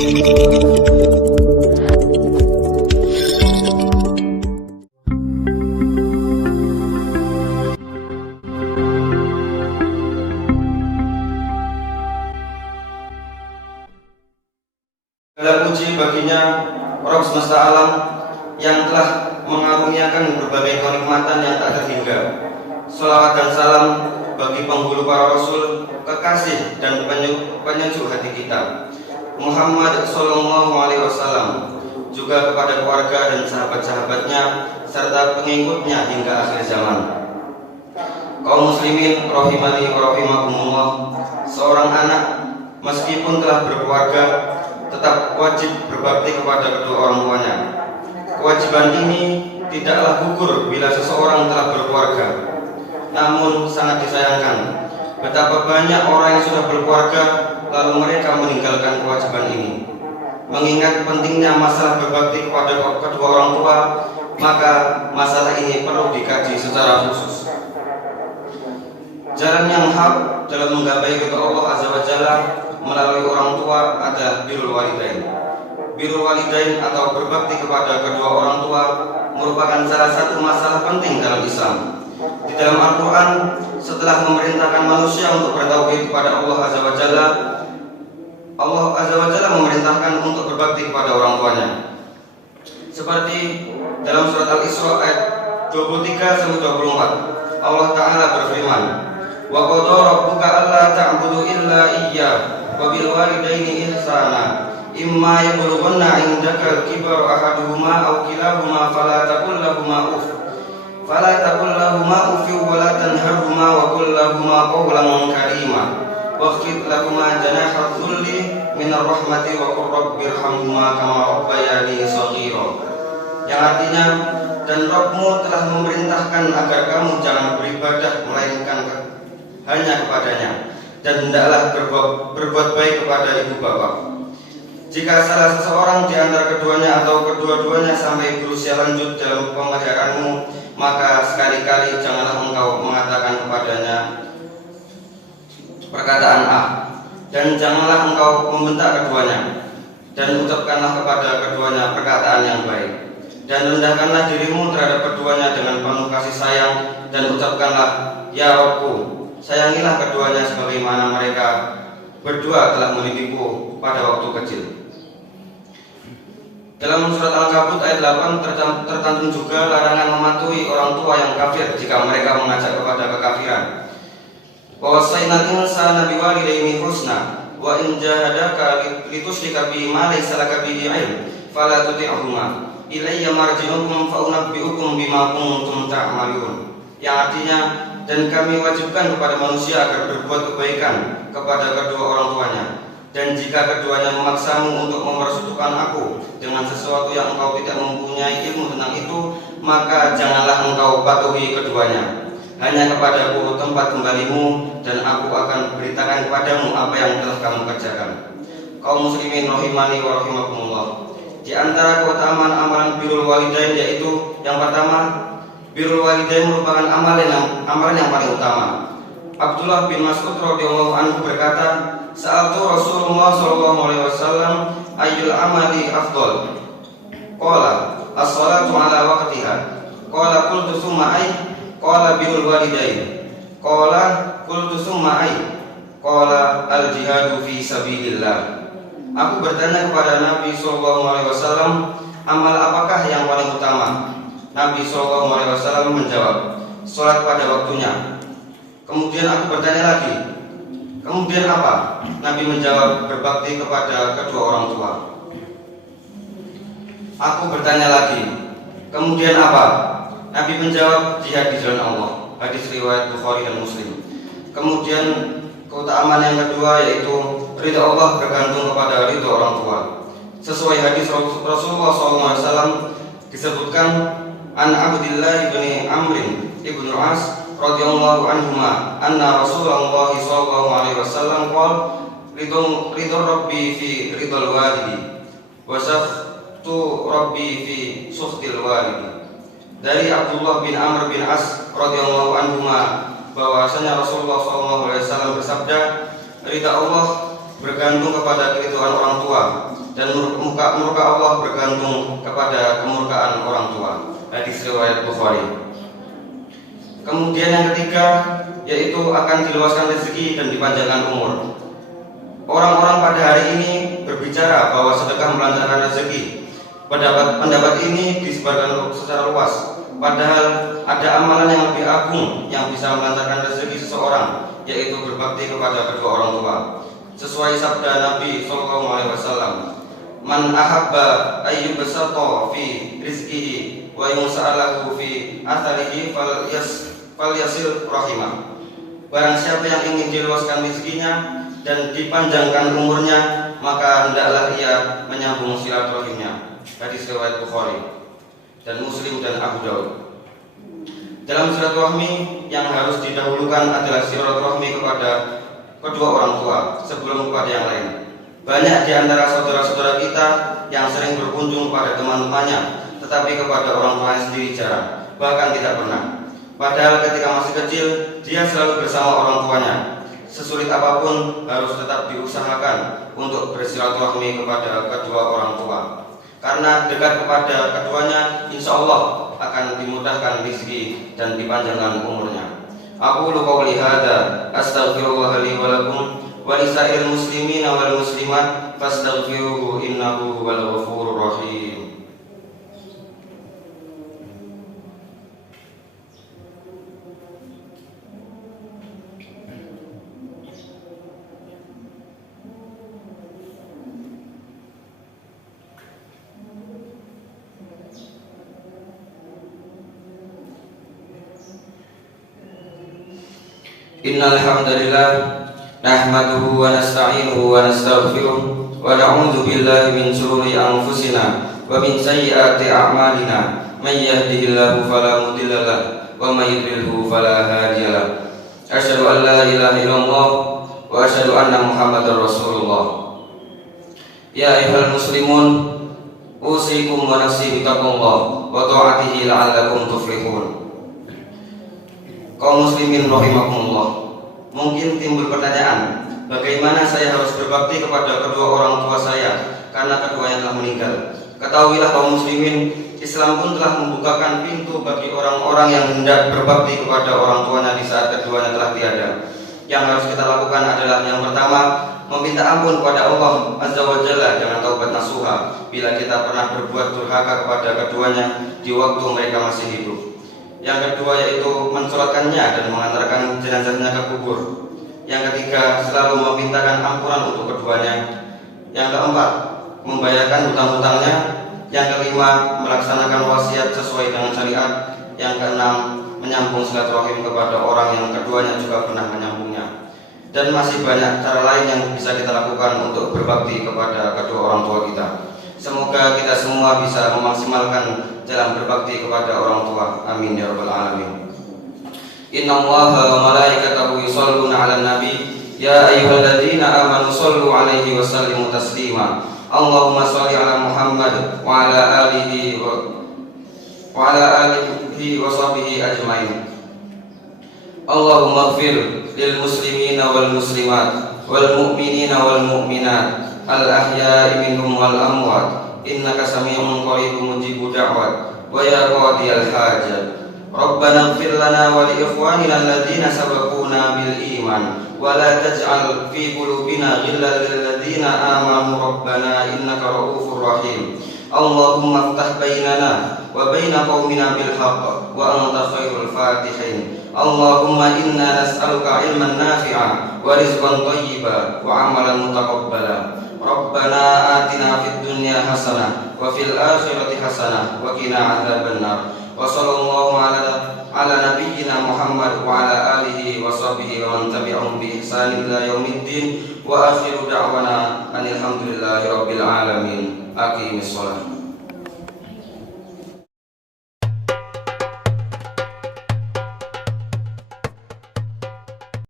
Segala puji baginya Rabb semesta alam yang telah mengaruniakan berbagai kenikmatan yang tak terhingga. Shalawat dan salam bagi penghulu para rasul, kekasih dan penyejuk hati kita, Muhammad Sallallahu Alaihi Wasallam, juga kepada keluarga dan sahabat-sahabatnya serta pengikutnya hingga akhir zaman. Kaum muslimin rahimani wa rahimakumullah, seorang anak meskipun telah berkeluarga tetap wajib berbakti kepada kedua orang tuanya. Kewajiban ini tidaklah gugur bila seseorang telah berkeluarga. Namun sangat disayangkan betapa banyak orang yang sudah berkeluarga lalu mereka meninggalkan kewajiban ini. Mengingat pentingnya masalah berbakti kepada kedua orang tua, maka masalah ini perlu dikaji secara khusus. Jalan yang hak dalam menggapai ridha Allah Azza wa Jalla melalui orang tua adalah birrul walidain. Birrul walidain atau berbakti kepada kedua orang tua merupakan salah satu masalah penting dalam Islam. Di dalam Al-Quran, setelah memerintahkan manusia untuk bertauhid kepada Allah Azza wa Jalla, Allah Azza wa Jalla memerintahkan untuk berbakti kepada orang tuanya. Seperti dalam surat Al-Isra ayat 23-24, Allah Ta'ala berfirman, "Wa qadha rabbuka alla ta'budu illa iyyah wa bil walidaini ihsana imma yablughanna 'indaka al-kibara ahaduhuma aw kilahuma fala taqul lahumu uff wa la tanharhuma wa qul lahumu qawlan karima wakhfid lahuma janaha dhulli minar rahmati wa qur rabbirhamhuma kama rabbayani shaghira." Yang artinya, dan Rabbmu telah memerintahkan agar kamu jangan beribadah melainkan hanya kepadanya, dan hendaklah berbuat baik kepada ibu bapak. Jika salah seseorang di antara keduanya atau kedua-duanya sampai berusia lanjut dalam pemeliharaanmu, maka sekali-kali janganlah engkau mengatakan kepadanya perkataan A, dan janganlah engkau membentak keduanya, dan ucapkanlah kepada keduanya perkataan yang baik, dan rendahkanlah dirimu terhadap keduanya dengan penuh kasih sayang, dan ucapkanlah, "Ya Rabbku, sayangilah keduanya sebagaimana mereka berdua telah mendidikku pada waktu kecil." Dalam surat Al-Kabut ayat 8 tercantum juga larangan mematuhi orang tua yang kafir jika mereka mengajak kepada kekafiran. Wa wasainal insana biwalidayni husna wa in jahadaka litusyrika bi ma laysa laka bihi ilm fala tuti'huma ilayya marji'ukum fa unabbi'ukum bima kuntum ta'malun. Yang artinya, dan kami wajibkan kepada manusia agar berbuat kebaikan kepada kedua orang tuanya, dan jika keduanya memaksamu untuk mempersekutukan aku dengan sesuatu yang engkau tidak mempunyai ilmu tentang itu, maka janganlah engkau patuhi keduanya. Hanya kepadaku tempat kembalimu, dan aku akan beritakan kepadamu apa yang telah kamu kerjakan. Kaum muslimin rahimani wa rahimakumullah, di antara keutamaan amalan birrul walidain yaitu yang pertama, birrul walidain merupakan amalan yang paling utama. Abdullah bin Mas'ud radhiyallahu anhu berkata, "Sa'altu Rasulullah sallallahu alaihi wasallam ayyul amali afdal?" Qala, "as-salatu ala waqtiha." Qala, "Qultu summa ay?" Qala, "birrul walidain." Qala, "Qultu summa ay?" Qala, "al-jihadu fi sabilillah." Aku bertanya kepada Nabi sallallahu alaihi wasallam, amal apakah yang paling utama? Nabi sallallahu alaihi wasallam menjawab, "Salat pada waktunya." Kemudian aku bertanya lagi, "Kemudian apa?" Nabi menjawab, "Berbakti kepada kedua orang tua." Aku bertanya lagi, "Kemudian apa?" Nabi menjawab, "Jihad di jalan Allah." Hadis riwayat Bukhari dan Muslim. Kemudian keutamaan yang kedua yaitu ridha Allah bergantung kepada ridha orang tua. Sesuai hadis Rasulullah SAW disebutkan, an Abdillah bin Amr ibn As radhiyallahu anhuma anna Rasulullah sallallahu alaihi wasallam qala ridho rabbi fi ridhal walidi wa sakhtu rabbi fi sukhtil walidi. Dari Abdullah bin Amr bin As radhiyallahu anhuma bahwasanya Rasulullah sallallahu alaihi wasallam bersabda, ridha Allah bergantung kepada keridhaan orang tua, dan murka Allah bergantung kepada kemurkaan orang tua. Hadis riwayat Bukhari. Kemudian yang ketiga yaitu akan diluaskan rezeki dan dipanjangkan umur. Orang-orang pada hari ini berbicara bahwa sedekah melancarkan rezeki. Pendapat ini disebarkan secara luas. Padahal ada amalan yang lebih agung yang bisa melancarkan rezeki seseorang, yaitu berbakti kepada kedua orang tua. Sesuai sabda Nabi Sallallahu Alaihi Wasallam, "Man ahabba ayyubsata fi rizqihi wa yunsa'alahu fi atharihi falyasil rahimah." Barang siapa yang ingin diluaskan rezekinya dan dipanjangkan umurnya, maka hendaklah ia menyambung silaturahimnya. Hadis riwayat Bukhari dan Muslim dan Abu Daud. Dalam silaturahmi yang harus didahulukan adalah silaturahmi kepada kedua orang tua sebelum kepada yang lain. Banyak di antara saudara-saudara kita yang sering berkunjung pada teman-temannya, tetapi kepada orang tuanya sendiri jarang, bahkan tidak pernah. Padahal ketika masih kecil, dia selalu bersama orang tuanya. Sesulit apapun harus tetap diusahakan untuk bersilaturahmi kepada kedua orang tua. Karena dekat kepada keduanya, insya Allah akan dimudahkan rezeki dan dipanjangkan umurnya. Aku qouli hadza astaghfirullah li wa lakum wa lisa'il muslimin wal muslimat fastaghfiruhu innahu huwal ghafurur rahim. Innal hamdalillah nahmaduhu wa nasta'inuhu wa nastaghfiruh wa na'udzu billahi min shururi anfusina wa min sayyiati a'malina. May yahdihillahu fala mudilla lahu wa may yudlilhu fala hadiya lahu. Asyhadu an la ilaha illallah wa asyhadu anna Muhammadar Rasulullah. Ya ayyuhal muslimun, usikum wa nafsi bittaqwallah wa ta'atihi la'allakum tuflihun. Kaum muslimin rahimakumullah, mungkin timbul pertanyaan, bagaimana saya harus berbakti kepada kedua orang tua saya karena keduanya telah meninggal? Ketahuilah kaum muslimin, Islam pun telah membukakan pintu bagi orang-orang yang hendak berbakti kepada orang tuanya di saat keduanya telah tiada. Yang harus kita lakukan adalah yang pertama, meminta ampun kepada Allah Azza wa Jalla dengan taubat nasuha bila kita pernah berbuat durhaka kepada keduanya di waktu mereka masih hidup. Yang kedua yaitu mensolatkannya dan mengantarkan jenazahnya ke kubur. Yang ketiga, selalu memintakan ampunan untuk keduanya. Yang keempat, membayarkan hutang-hutangnya. Yang kelima, melaksanakan wasiat sesuai dengan syariat. Yang keenam, menyambung silaturahim kepada orang yang keduanya juga pernah menyambungnya. Dan masih banyak cara lain yang bisa kita lakukan untuk berbakti kepada kedua orang tua kita. Semoga kita semua bisa memaksimalkan dalam berbakti kepada orang tua. Amin ya rabbal alamin. Innallaha wa malaikatahu yusholluna 'alan nabi ya ayyuhalladzina amanu shollu 'alaihi wa sallimu taslima. Allahumma sholli 'ala Muhammad wa 'ala alihi wa sahbihi ajmain. Allahumma ighfir lil muslimina wal muslimat wal mu'minina wal mu'minat al ahya'i minhum wal amwat innaka sami'un qaribun mujibud da'wat wa ya qadiyal hajat. Rabbana ighfir lana wa li ikhwanina alladhina sabaquna bil iman wa la taj'al fi qulubina ghillan lil ladzina amanu rabbana innaka ra'ufur rahim. Allahumma iftah bainana wa baina qaumina bil haqq wa anta khairul fatihin. Allahumma inna nas'aluka ilman nafi'a wa rizqan thayyiban wa amalan mutaqabbala. Rabbana atina fid dunya hasanah wa fil akhirati hasanah wa qina adzabannar. Wa sallallahu ala nabiyyina Muhammad wa ala alihi wa sahbihi wa man tabi'ahum bi ihsan ila yaumiddin. Wa akhiru da'wana alhamdulillahi rabbil alamin. Aqimis shalah.